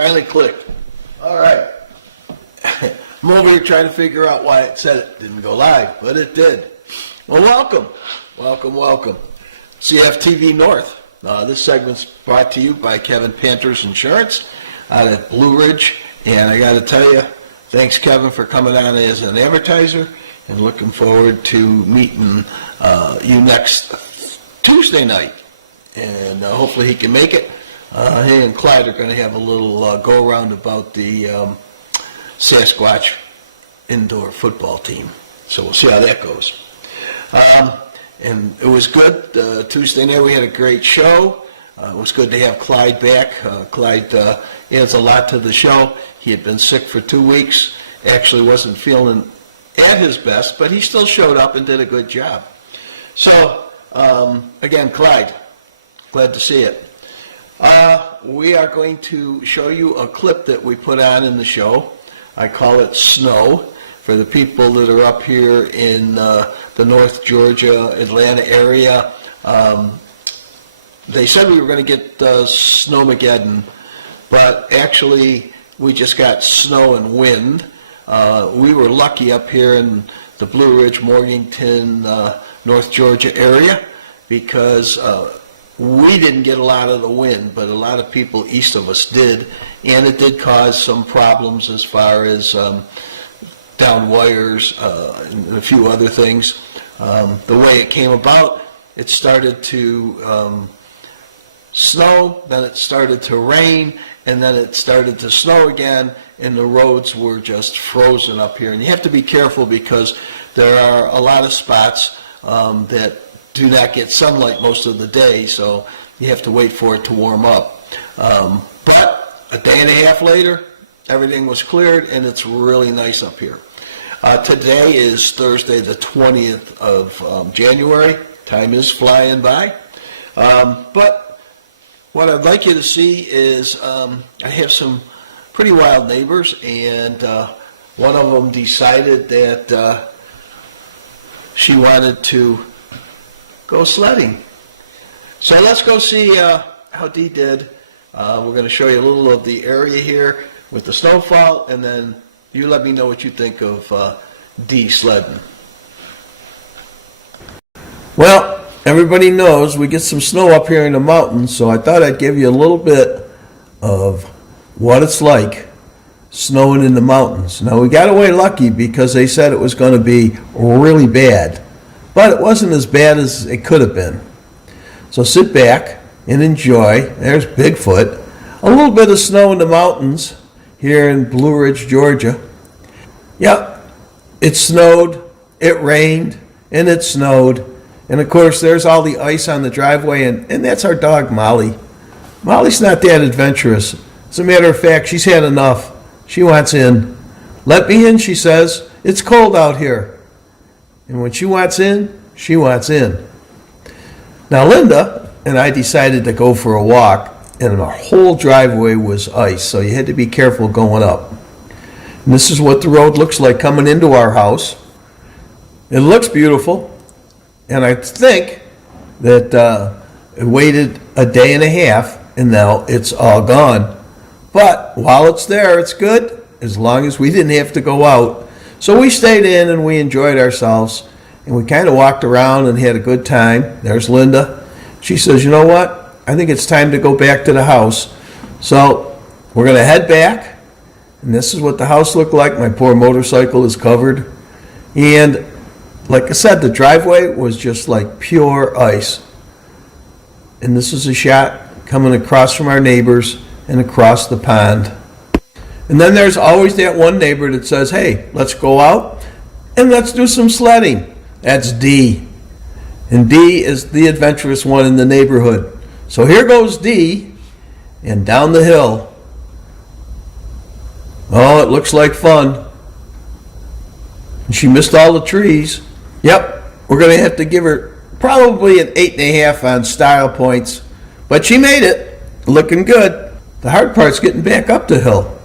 Finally clicked. All right. I'm over here trying to figure out why it said it didn't go live, but it did. Well, welcome. Welcome, welcome. CFTV North. This segment's brought to you by Kevin Panter's Insurance out at Blue Ridge. And I got to tell you, thanks, Kevin, for coming on as an advertiser, and looking forward to meeting you next Tuesday night. And hopefully he can make it. He and Clyde are going to have a little go-around about the Sasquatch indoor football team. So we'll see how that goes. And it was good. Tuesday night we had a great show. It was good to have Clyde back. Clyde adds a lot to the show. He had been sick for 2 weeks. Actually wasn't feeling at his best, but he still showed up and did a good job. So, again, Clyde, glad to see it. We are going to show you a clip that we put on in the show. I call it Snow. For the people that are up here in the North Georgia, Atlanta area, they said we were going to get Snowmageddon, but actually we just got snow and wind. We were lucky up here in the Blue Ridge, Morganton, North Georgia area, because we didn't get a lot of the wind, but a lot of people east of us did, and it did cause some problems as far as down wires and a few other things. The way it came about, it started to snow, then it started to rain, and then it started to snow again, and the roads were just frozen up here. And you have to be careful because there are a lot of spots that do not get sunlight most of the day, so you have to wait for it to warm up. But a day and a half later, everything was cleared, and it's really nice up here. Today is Thursday, the 20th of January. Time is flying by. But what I'd like you to see is I have some pretty wild neighbors, and one of them decided that she wanted to go sledding. So let's go see how Dee did. We're going to show you a little of the area here with the snowfall, and then you let me know what you think of Dee sledding. Well, everybody knows we get some snow up here in the mountains, so I thought I'd give you a little bit of what it's like snowing in the mountains. Now, we got away lucky because they said it was going to be really bad, but it wasn't as bad as it could have been. So sit back and enjoy. There's Bigfoot. A little bit of snow in the mountains here in Blue Ridge, Georgia. Yep, it snowed, it rained, and it snowed. And of course, there's all the ice on the driveway, and that's our dog, Molly. Molly's not that adventurous. As a matter of fact, she's had enough. She wants in. Let me in, she says. It's cold out here. And when she wants in, she wants in. Now, Linda and I decided to go for a walk, and our whole driveway was ice, so you had to be careful going up. And this is what the road looks like coming into our house. It looks beautiful, and I think that it waited a day and a half, and now it's all gone. But while it's there, it's good, as long as we didn't have to go out. So we stayed in and we enjoyed ourselves, and we kind of walked around and had a good time. There's Linda. She says, you know what? I think it's time to go back to the house. So we're going to head back, and this is what the house looked like. My poor motorcycle is covered. And like I said, the driveway was just like pure ice. And this is a shot coming across from our neighbors and across the pond. And then there's always that one neighbor that says, hey, let's go out and let's do some sledding. That's Dee. And Dee is the adventurous one in the neighborhood. So here goes Dee, and down the hill. Oh, it looks like fun. And she missed all the trees. Yep, we're going to have to give her probably an 8.5 on style points. But she made it, looking good. The hard part's getting back up the hill.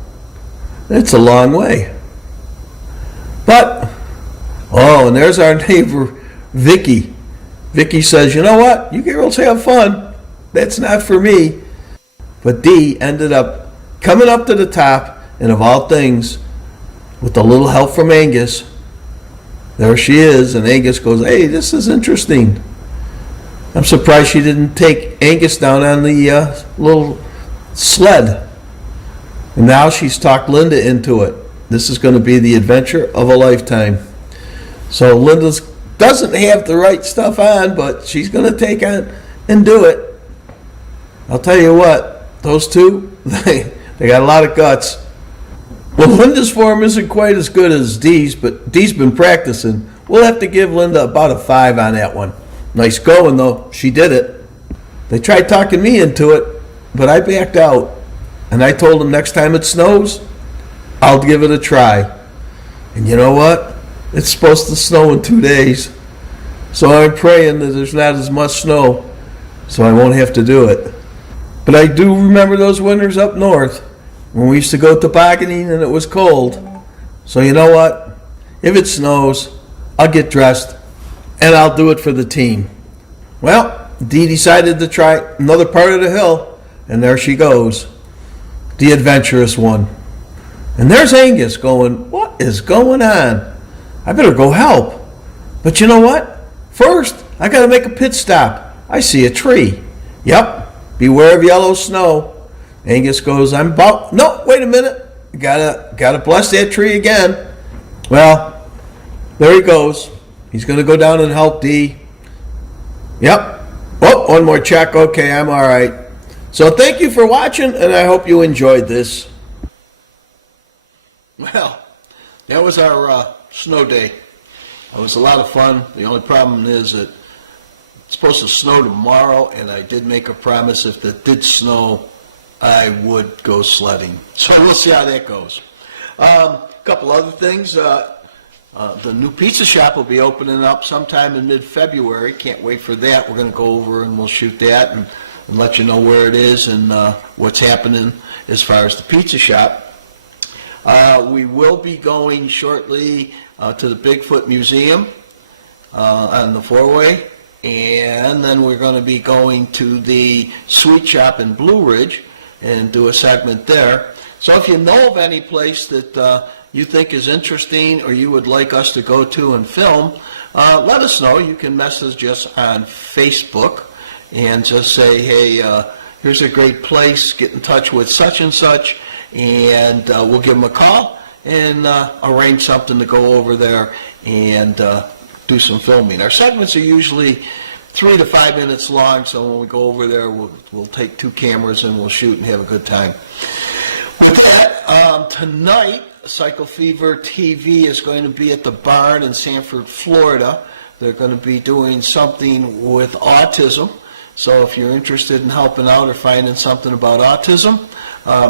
It's a long way. But, oh, and there's our neighbor, Vicky. Vicky says, you know what? You girls have fun. That's not for me. But Dee ended up coming up to the top, and of all things, with a little help from Angus, there she is, and Angus goes, hey, this is interesting. I'm surprised she didn't take Angus down on the little sled. And now she's talked Linda into it. This is going to be the adventure of a lifetime. So Linda doesn't have the right stuff on, but she's going to take on and do it. I'll tell you what, those two, they got a lot of guts. Well, Linda's form isn't quite as good as Dee's, but Dee's been practicing. We'll have to give Linda about a 5 on that one. Nice going, though. She did it. They tried talking me into it, but I backed out. And I told them next time it snows, I'll give it a try. And you know what? It's supposed to snow in 2 days. So I'm praying that there's not as much snow, so I won't have to do it. But I do remember those winters up north when we used to go tobogganing and it was cold. So you know what? If it snows, I'll get dressed and I'll do it for the team. Well, Dee decided to try another part of the hill, and there she goes, the adventurous one. And there's Angus going, what is going on? I better go help. But you know what? First, I got to make a pit stop. I see a tree. Yep, beware of yellow snow. Angus goes, no, wait a minute. Gotta bless that tree again. Well, there he goes. He's going to go down and help Dee. Yep. Oh, one more check. Okay, I'm all right. So thank you for watching, and I hope you enjoyed this. Well, that was our snow day. It was a lot of fun. The only problem is that it's supposed to snow tomorrow, and I did make a promise if it did snow, I would go sledding. So we'll see how that goes. A couple other things. The new pizza shop will be opening up sometime in mid-February. Can't wait for that. We're going to go over and we'll shoot that and let you know where it is and what's happening as far as the pizza shop. We will be going shortly to the Bigfoot Museum on the four-way, and then we're going to be going to the Sweet Shop in Blue Ridge and do a segment there. So if you know of any place that you think is interesting or you would like us to go to and film, let us know. You can message us on Facebook and just say, hey, here's a great place, get in touch with such and such, and we'll give them a call and arrange something to go over there and do some filming. Our segments are usually 3 to 5 minutes long, so when we go over there, we'll take 2 cameras and we'll shoot and have a good time. With that, tonight, Cycle Fever TV is going to be at the barn in Sanford, Florida. They're going to be doing something with autism. So if you're interested in helping out or finding something about autism,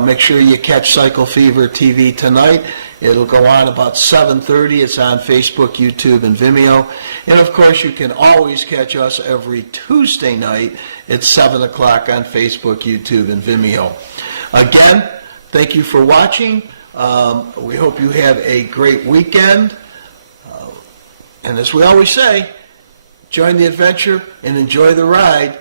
make sure you catch Cycle Fever TV tonight. It'll go on about 7:30. It's on Facebook, YouTube, and Vimeo. And of course, you can always catch us every Tuesday night at 7 o'clock on Facebook, YouTube, and Vimeo. Again, thank you for watching. We hope you have a great weekend. And as we always say, join the adventure and enjoy the ride.